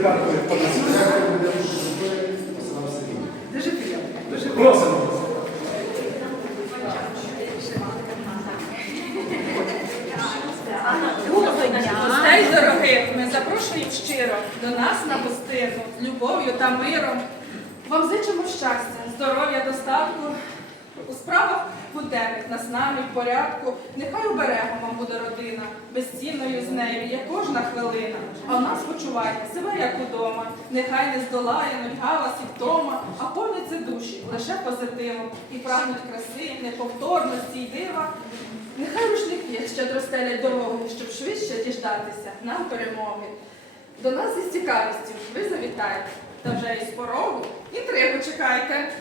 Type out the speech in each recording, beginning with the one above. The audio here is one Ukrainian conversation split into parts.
Буде дуже приємно. Просимо. Запрошуємо щиро до нас на гостину любов'ю та миром. Вам зичимо щастя, здоров'я, достатку. У справах буденних, наснами, в порядку. Нехай оберегом вам буде родина, безцінною з нею є кожна хвилина. А в нас почувайте себе як удома. Нехай не здолає нудьга вас і вдома, а повниться душі лише позитивом. І прагнуть краси, неповторності й дива. Нехай рушники щедро стелять дороги, щоб швидше діждатися нам перемоги. До нас із цікавістю ви завітаєте, та вже із порогу інтригу чекайте.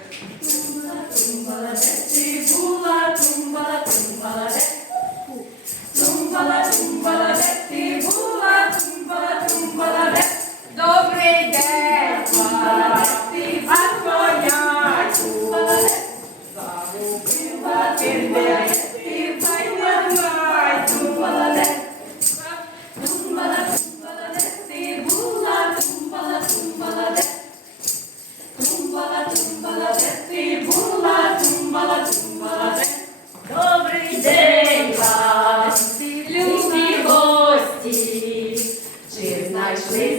sim.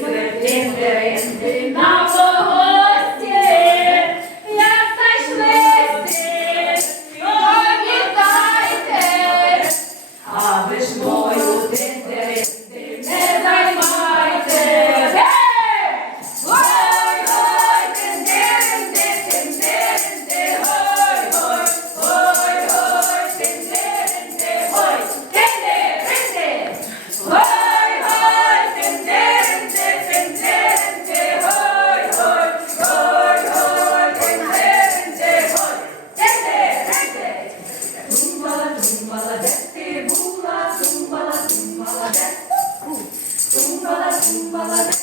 Tumbala, tumbala, tumbala, tumbala, tumbala, tumbala, tumbala, tumbala,